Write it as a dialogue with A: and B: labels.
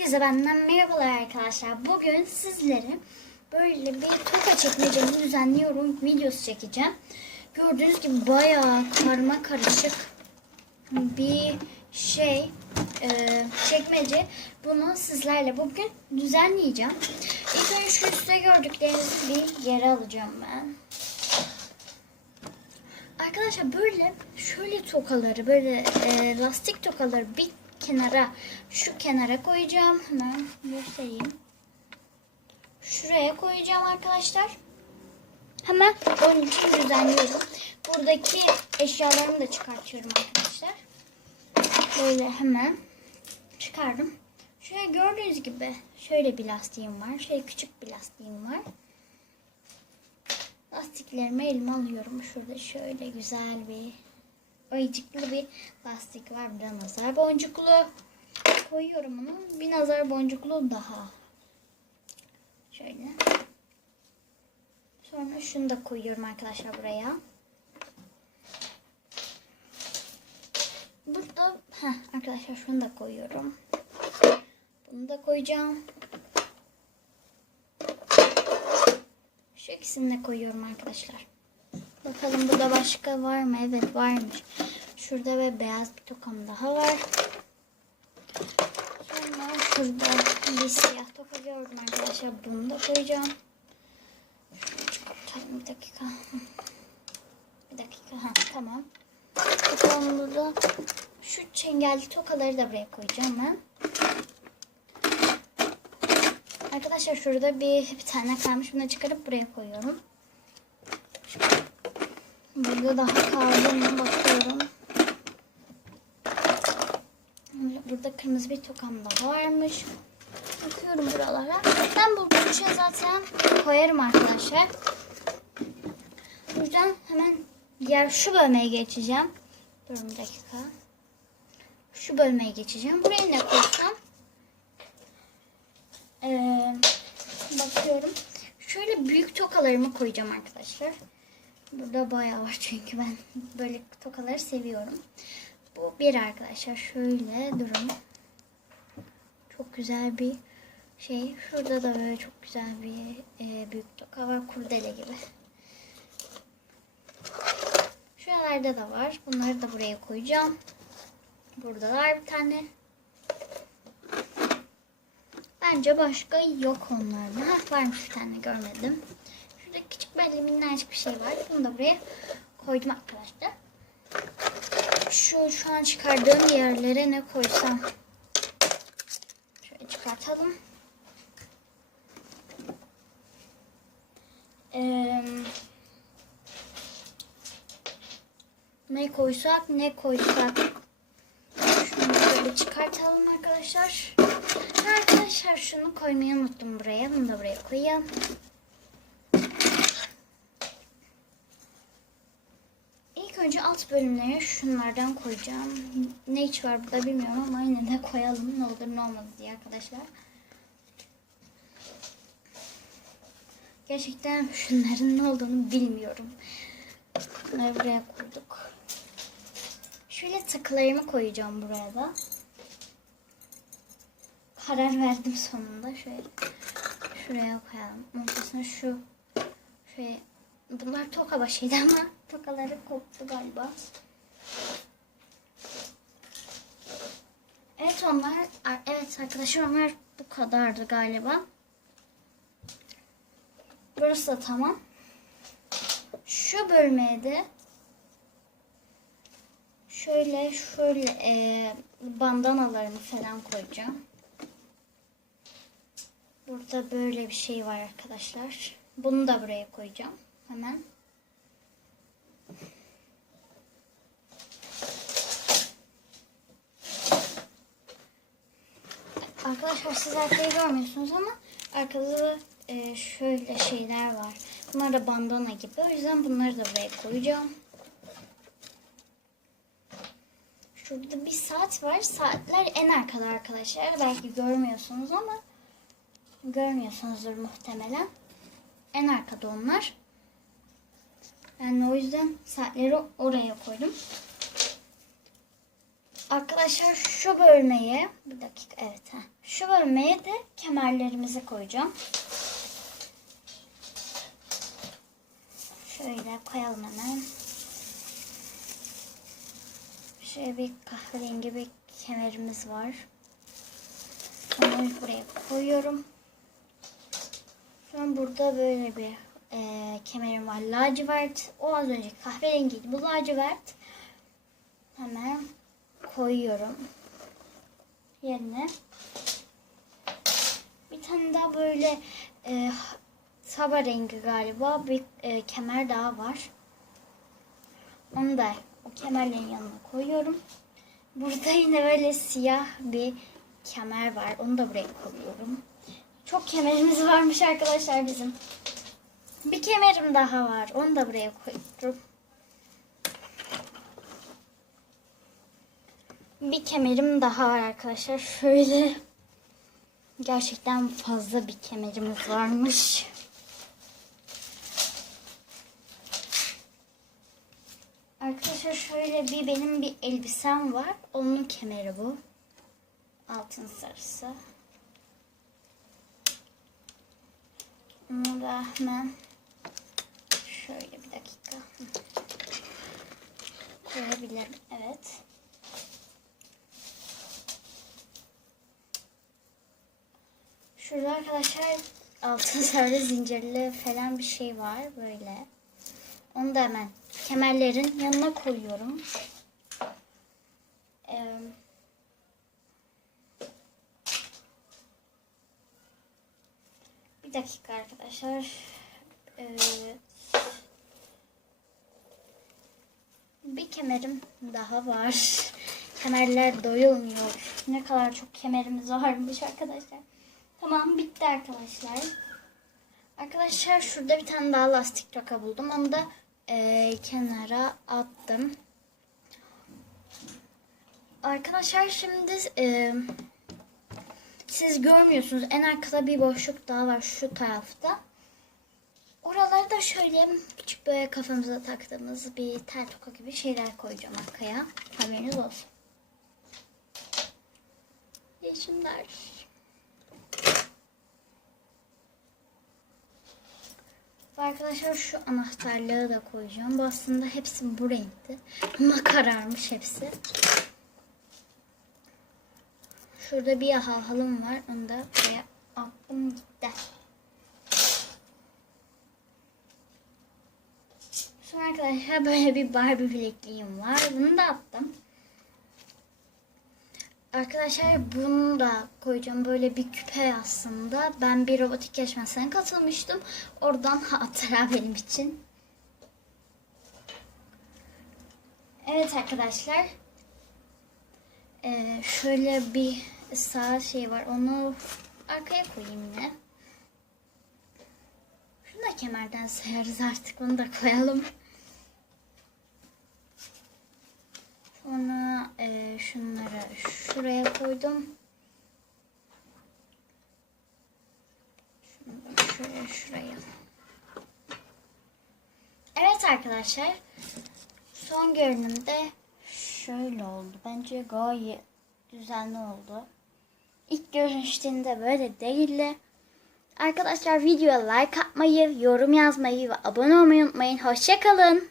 A: Herkese benden merhabalar arkadaşlar. Bugün sizlere böyle bir toka çekmecemi düzenliyorum videosu çekeceğim. Gördüğünüz gibi bayağı karma karışık bir şey e, çekmece. Bunu sizlerle bugün düzenleyeceğim. İlk önce şu üstte gördüklerinizi bir yere alacağım ben. Arkadaşlar böyle şöyle tokaları böyle e, lastik tokaları bir kenara şu kenara koyacağım. Hemen göstereyim. Şuraya koyacağım arkadaşlar. Hemen onun için düzenliyorum. Buradaki eşyalarımı da çıkartıyorum arkadaşlar. Böyle hemen çıkardım. Şöyle gördüğünüz gibi şöyle bir lastiğim var. Şöyle küçük bir lastiğim var. Lastiklerimi elime alıyorum. Şurada şöyle güzel bir ayıcıklı bir lastik var. Bir nazar boncuklu. Koyuyorum onu. Bir nazar boncuklu daha. Şöyle. Sonra şunu da koyuyorum arkadaşlar buraya. Burada heh, arkadaşlar şunu da koyuyorum. Bunu da koyacağım. Şu ikisini de koyuyorum arkadaşlar. Bakalım burada başka var mı? Evet varmış. Şurada ve beyaz bir tokam daha var. Sonra şurada bir siyah toka gördüm arkadaşlar. Bunu da koyacağım. Çıkartayım bir dakika. Bir dakika. Ha, tamam. Bakalım da şu çengelli tokaları da buraya koyacağım ben. Arkadaşlar şurada bir, bir tane kalmış. Bunu çıkarıp buraya koyuyorum. Burada daha kaldı bakıyorum. Burada kırmızı bir tokam da varmış. Bakıyorum buralara. Ben buldukça zaten koyarım arkadaşlar. Buradan hemen diğer şu bölmeye geçeceğim. Durun bir dakika. Şu bölmeye geçeceğim. Buraya ne koysam? Ee, bakıyorum. Şöyle büyük tokalarımı koyacağım arkadaşlar. Burada bayağı var çünkü ben böyle tokaları seviyorum. Bu bir arkadaşlar şöyle durun. Çok güzel bir şey. Şurada da böyle çok güzel bir e, büyük toka var. Kurdele gibi. Şuralarda da var. Bunları da buraya koyacağım. Burada var bir tane. Bence başka yok onlarda. Ha, varmış bir tane görmedim. Küçük böyle minnacık bir şey var. Bunu da buraya koydum arkadaşlar. Şu şu an çıkardığım yerlere ne koysam. Şöyle çıkartalım. Ee, ne koysak ne koysak. Şunu böyle çıkartalım arkadaşlar. Arkadaşlar şunu koymayı unuttum buraya. Bunu da buraya koyayım. İlk önce alt bölümlere şunlardan koyacağım. Ne hiç var burada bilmiyorum ama yine de koyalım. Ne olur ne olmaz diye arkadaşlar. Gerçekten şunların ne olduğunu bilmiyorum. Bunları buraya koyduk. Şöyle takılarımı koyacağım buraya da. Karar verdim sonunda. Şöyle şuraya koyalım. Ortasına şu şöyle bunlar toka başıydı ama tokaları koptu galiba. Evet onlar evet arkadaşlar onlar bu kadardı galiba. Burası da tamam. Şu bölmeye de şöyle şöyle e, bandanalarını falan koyacağım. Burada böyle bir şey var arkadaşlar. Bunu da buraya koyacağım. Hemen. Arkadaşlar siz arkayı görmüyorsunuz ama arkada da e, şöyle şeyler var. Bunlar da bandana gibi. O yüzden bunları da buraya koyacağım. Şurada bir saat var. Saatler en arkada arkadaşlar. Belki görmüyorsunuz ama görmüyorsunuzdur muhtemelen. En arkada onlar. Yani o yüzden saatleri oraya koydum. Arkadaşlar şu bölmeye bir dakika evet ha. Şu bölmeye de kemerlerimizi koyacağım. Şöyle koyalım hemen. Şöyle bir kahverengi bir kemerimiz var. Onu buraya koyuyorum. Şu an burada böyle bir e, kemerim var. Lacivert. O az önce kahverengiydi. Bu lacivert. Hemen koyuyorum. Yerine. Bir tane daha böyle e, saba rengi galiba bir e, kemer daha var. Onu da o kemerlerin yanına koyuyorum. Burada yine böyle siyah bir kemer var. Onu da buraya koyuyorum. Çok kemerimiz varmış arkadaşlar bizim. Bir kemerim daha var. Onu da buraya koyuyorum. Bir kemerim daha var arkadaşlar. Şöyle gerçekten fazla bir kemerimiz varmış. Arkadaşlar şöyle bir benim bir elbisem var. Onun kemeri bu. Altın sarısı. Da hemen şöyle bir dakika koyabilirim. Evet. Şurada arkadaşlar altın sarı zincirli falan bir şey var böyle. Onu da hemen kemerlerin yanına koyuyorum. Bir dakika arkadaşlar. Ee, bir kemerim daha var. Kemerler doyulmuyor. Ne kadar çok kemerimiz varmış arkadaşlar. Tamam bitti arkadaşlar. Arkadaşlar şurada bir tane daha lastik toka buldum. Onu da e, kenara attım. Arkadaşlar şimdi e, siz görmüyorsunuz. En arkada bir boşluk daha var şu tarafta. Oraları da şöyle küçük böyle kafamıza taktığımız bir tel toka gibi şeyler koyacağım arkaya. Haberiniz olsun. Yaşınlar. Arkadaşlar şu anahtarlığı da koyacağım. Bu aslında hepsi bu renkti. Ama kararmış hepsi. Şurada bir halım var. Onu da buraya attım gitti. Sonra arkadaşlar böyle bir Barbie bilekliğim var. Bunu da attım. Arkadaşlar bunu da koyacağım. Böyle bir küpe aslında. Ben bir robotik yarışmasına katılmıştım. Oradan hatıra benim için. Evet arkadaşlar. Ee, şöyle bir sağ şey var. Onu arkaya koyayım yine. Şunu da kemerden sayarız artık. Onu da koyalım. Sonra e, şunları şuraya koydum. Şöyle şuraya. Evet arkadaşlar. Son görünümde şöyle oldu. Bence gayet düzenli oldu. İlk görünüşünde böyle değildi. Arkadaşlar videoya like atmayı, yorum yazmayı ve abone olmayı unutmayın. Hoşçakalın.